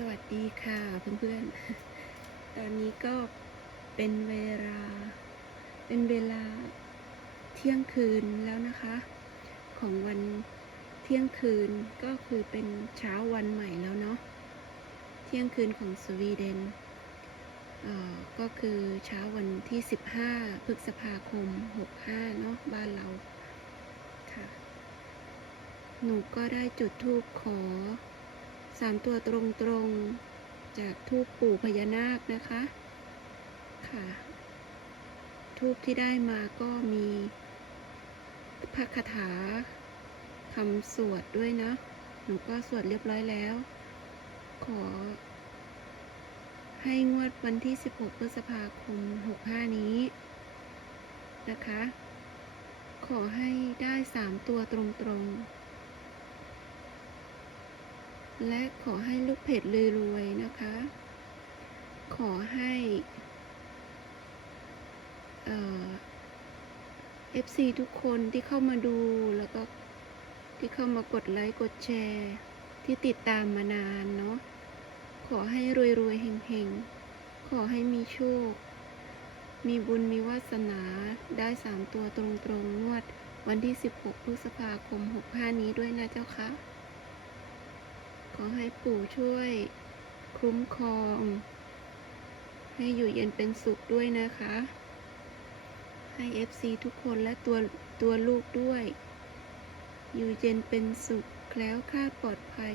สวัสดีค่ะเพื่อนๆ ตอนนี้ก็เป็นเวลา เป็นเวลาเที่ยงคืนแล้วนะคะ ของวันเที่ยงคืนก็คือเป็นเช้าวันใหม่แล้วเนาะ เที่ยงคืนของสวีเดนเออก็คือเช้าวันที่ 15 พฤษภาคม 65 เนาะบ้านเราค่ะ หนูก็ได้จุดธูปขอ สามตัวตรงๆ จากทูปปู่พญานาคนะคะ ค่ะ ทูปที่ได้มาก็มีพระคาถาคำสวดด้วยนะ หนูก็สวดเรียบร้อยแล้ว ขอ ให้งวดวันที่ 16 พฤษภาคม 65 นี้นะคะ ขอให้ได้สามตัวตรงๆ และขอให้ลูกเพจรวยๆนะคะ ขอให้เอ่อ FC ทุกคนที่เข้ามาดูแล้วก็ที่เข้ามากดไลค์กดแชร์ ที่ติดตามมานานเนาะขอให้รวยๆเฮงๆ ขอให้มีโชค มีบุญมีวาสนาได้สามตัวตรงๆงวด วันที่ 16 พฤษภาคม 65 นี้ด้วยนะเจ้าคะ อให้ปู่ช่วยคุ้มครอง ให้อยู่เย็นเป็นสุขด้วยนะคะ ให้ FC ทุกคนและตัวตัวลูกด้วย อยู่เย็นเป็นสุขแคล้วคลาดปลอดภัย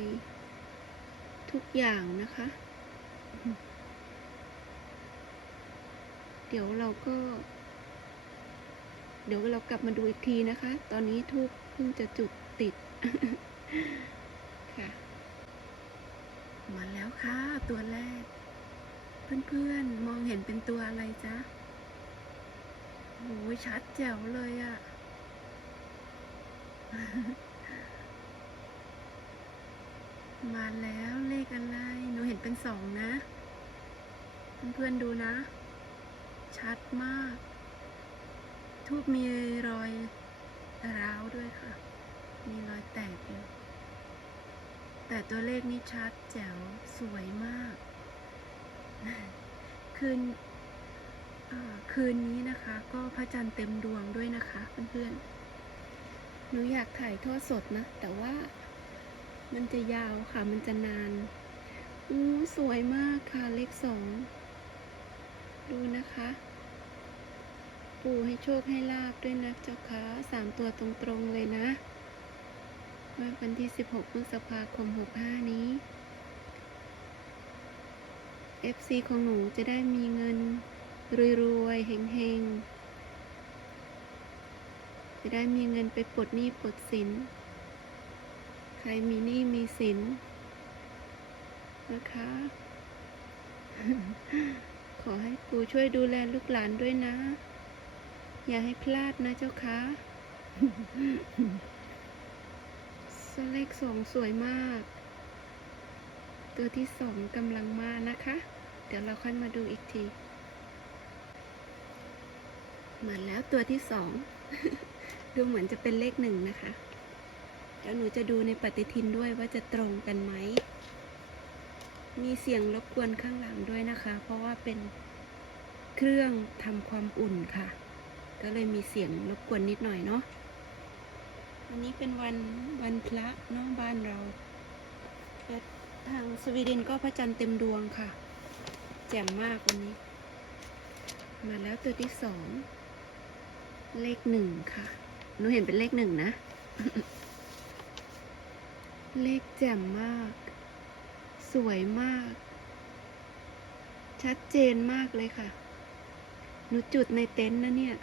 ทุกอย่างนะคะ เดี๋ยวเราก็ เดี๋ยวเรากลับมาดูอีกทีนะคะ ตอนนี้ทูบเพิ่งจะจุดติด ค่ะ มาแล้วค่ะ ตัวแรก เพื่อนๆ มองเห็นเป็นตัวอะไรจ๊ะโอ้ยชัดแจ๋วเลยอะมาแล้วเลขอะไร หนูเห็นเป็นสองนะ เพื่อนๆดูนะ ชัดมาก ทูบมีรอยร้าวด้วยค่ะ มีรอยแตกอยู่ แต่ตัวเลขนี่ชัดแจ๋วสวยมาก คืนคืนนี้นะคะ ก็พระจันทร์เต็มดวงด้วยนะคะเพื่อนๆหนูอยากถ่ายทอดสดนะ แต่ว่ามันจะยาวค่ะ มันจะนาน อู้สวยมากค่ะเลขสอง ดูนะคะ ปู่ให้โชคให้ลาบด้วยนะเจ้าค่ะสามตัวตรงๆเลยนะ วันที่ 16 พฤษภาคม 65 นี้ FC ของหนูจะได้มีเงิน รวยๆเฮงๆ จะได้มีเงินไปปลดหนี้ปลดสิน ใครมีหนี้มีสิน นะคะ ขอให้ปู่ช่วยดูแลลูกหลานด้วยนะ อย่าให้พลาดนะเจ้าคะ เลขสองสวยมาก ตัวที่สองกำลังมานะคะ เดี๋ยวเราค่อยมาดูอีกทีมาแล้วตัวที่สอง ดูเหมือนจะเป็นเลขหนึ่งนะคะ เดี๋ยวหนูจะดูในปฏิทินด้วยว่าจะตรงกันไหม มีเสียงรบกวนข้างหลังด้วยนะคะ เพราะว่าเป็นเครื่องทำความอุ่นค่ะ ก็เลยมีเสียงรบกวนนิดหน่อยเนาะ วันนี้เป็นวันวันพระเนาะบ้านเราแต่ทางสวีเดนก็พระจันทร์เต็มดวงค่ะ แจ่มมากวันนี้ มาแล้วตัวที่สองเลขหนึ่งค่ะหนูเห็นเป็นเลขหนึ่งนะ เลขแจ่มมาก สวยมาก ชัดเจนมากเลยค่ะหนูจุดในเต็นท์นะเนี่ย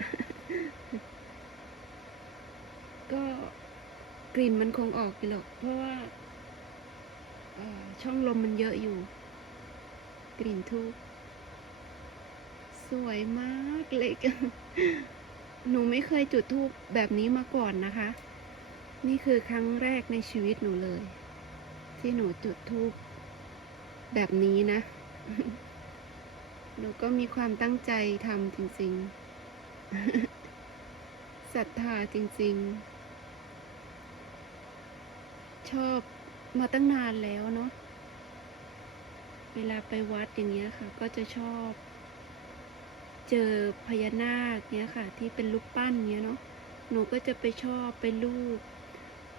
ก็ กลิ่นมันคงออกอยู่หรอก เพราะว่าช่องลมมันเยอะอยู่ กลิ่นทูบสวยมากเลยหนูไม่เคยจุดทูบแบบนี้มาก่อนนะคะ นี่คือครั้งแรกในชีวิตหนูเลย ที่หนูจุดทูบแบบนี้นะ หนูก็มีความตั้งใจทำจริงๆศรัทธาจริง ๆ ชอบมาตั้งนานแล้วเนาะ เวลาไปวัดอย่างเงี้ยค่ะ ก็จะชอบ เจอพญานาคเนี้ยค่ะ ที่เป็นรูปปั้นเงี้ยเนาะ หนูก็จะไปชอบไปรูป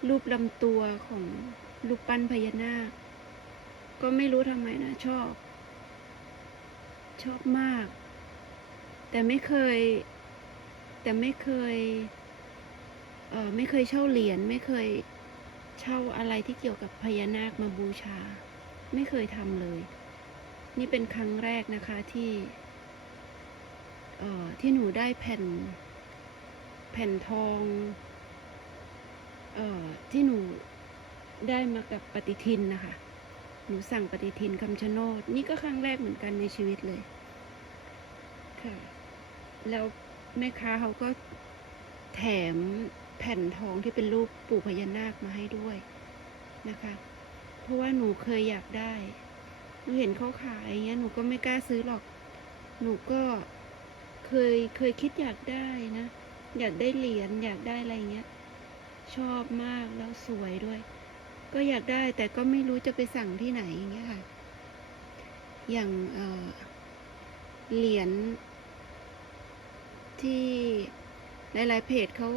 รูปลำตัวของรูปปั้นพญานาค ก็ไม่รู้ทำไมนะชอบ ชอบมาก แต่ไม่เคย แต่ไม่เคย เออไม่เคยเช่าเหรียญไม่เคย เช่าอะไรที่เกี่ยวกับพญานาคมาบูชา ไม่เคยทำเลย นี่เป็นครั้งแรกนะคะที่เอ่อที่หนูได้แผ่น แผ่นทองเอ่อที่หนูได้มากับปฏิทินนะคะ หนูสั่งปฏิทินคำชะโนด นี่ก็ครั้งแรกเหมือนกันในชีวิตเลย ค่ะ แล้วแม่ค้าเขาก็แถม แผ่นทองที่เป็นรูปปู่พญานาคมาให้ด้วยนะคะ เพราะว่าหนูเคยอยากได้หนูเห็นเขาขายอย่างเงี้ยหนูก็ไม่กล้าซื้อหรอก หนูก็เคยเคยคิดอยากได้นะ อยากได้เหรียญอยากได้อะไรเงี้ย ชอบมากแล้วสวยด้วย ก็อยากได้แต่ก็ไม่รู้จะไปสั่งที่ไหนอย่างเงี้ยค่ะ อย่างเอ่อเหรียญที่หลายๆเพจเขา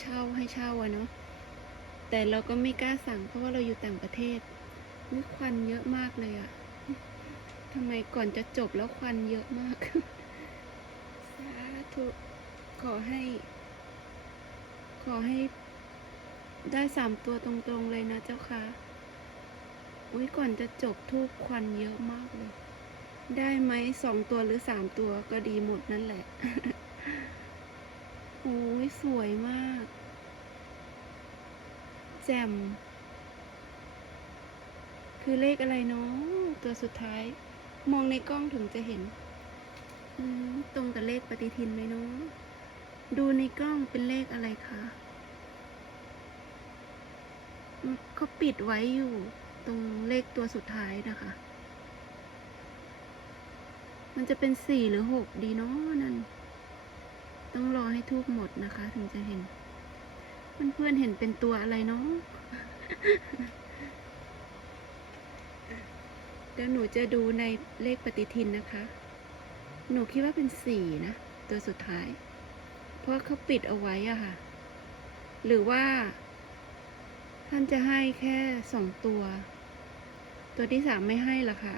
เช่าให้เช่าอะเนาะแต่เราก็ไม่กล้าสั่งเพราะว่าเราอยู่ต่างประเทศวิควันเยอะมากเลยอะทำไมก่อนจะจบแล้วควันเยอะมาก สาธุขอให้ ขอให้ได้สามตัวตรงๆเลยนะเจ้าค่ะ อุ้ยก่อนจะจบทูบควันเยอะมากเลย ได้ไหมสองตัวหรือสามตัวก็ดีหมดนั่นแหละ โอ้ยสวยมาก แจ่ม คือเลขอะไรเนาะตัวสุดท้าย มองในกล้องถึงจะเห็น ตรงกับเลขปฏิทินไหมเนาะดูในกล้องเป็นเลขอะไรคะเขาปิดไว้อยู่ตรงเลขตัวสุดท้ายนะคะ มันจะเป็นสี่หรือหกดีเนาะนั่น ต้องรอให้ทูบหมดนะคะ ถึงจะเห็น เพื่อนๆเห็นเป็นตัวอะไรเนาะเดี๋ยวหนูจะดูในเลขปฏิทินนะคะ หนูคิดว่าเป็นสี่นะ ตัวสุดท้าย เพราะเขาปิดเอาไว้อะค่ะ หรือว่า ท่านจะให้แค่สองตัว ตัวที่สามไม่ให้หรอคะ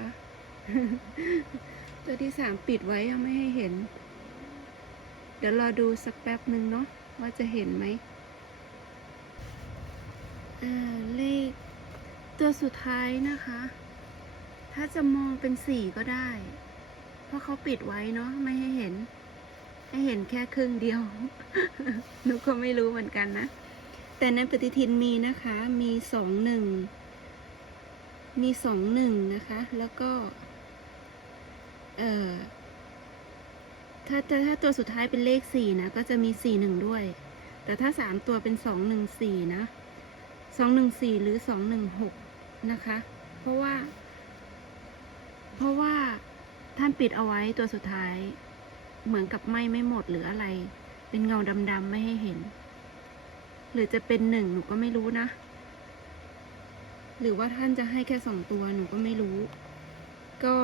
ตัวที่สามปิดไว้ยังไม่ให้เห็น เดี๋ยวรอดูสักแป๊บหนึ่งเนาะว่าจะเห็นไหมอ่าเลขตัวสุดท้ายนะคะ ถ้าจะมองเป็นสี่ก็ได้ เพราะเขาปิดไว้เนาะไม่ให้เห็น ให้เห็นแค่ครึ่งเดียวหนูก็ไม่รู้เหมือนกันนะ แต่ในปฏิทินมีนะคะ มีสองหนึ่ง มีสองหนึ่งนะคะ แล้วก็ เอ่อ ถ้าถ้าตัวสุดท้ายเป็นเลขสี่นะ ก็จะมีสี่หนึ่งด้วย แต่ถ้าสามตัวเป็นสองหนึ่งสี่นะสองหนึ่งสี่หรือสองหนึ่งหกนะคะ เพราะว่า เพราะว่าท่านปิดเอาไว้ตัวสุดท้าย เหมือนกับไม่ไม่หมดหรืออะไร เป็นเงาดำๆไม่ให้เห็น หรือจะเป็นหนึ่งหนูก็ไม่รู้นะ หรือว่าท่านจะให้แค่สองตัวหนูก็ไม่รู้ ก็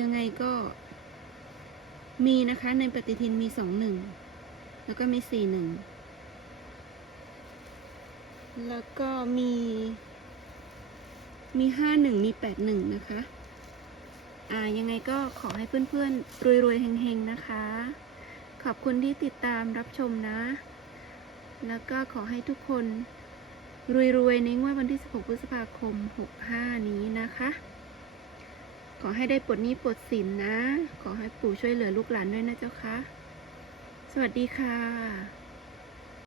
ยังไงก็ มีนะคะ ในปฏิทินมีสองหนึ่ง แล้วก็มีสี่หนึ่ง แล้วก็มี มีห้าหนึ่งมีแปดหนึ่งนะคะ อ่า ยังไงก็ขอให้เพื่อนๆ รวยๆ เฮงๆ นะคะ ขอบคุณที่ติดตามรับชมนะ แล้วก็ขอให้ทุกคนรวยๆ ในงวดวันที่ 16 พฤษภาคม 65 นี้นะคะ ขอให้ได้ปลดหนี้ปลดสินนะ ขอให้ปู่ช่วยเหลือลูกหลานด้วยนะเจ้าคะ สวัสดีค่ะ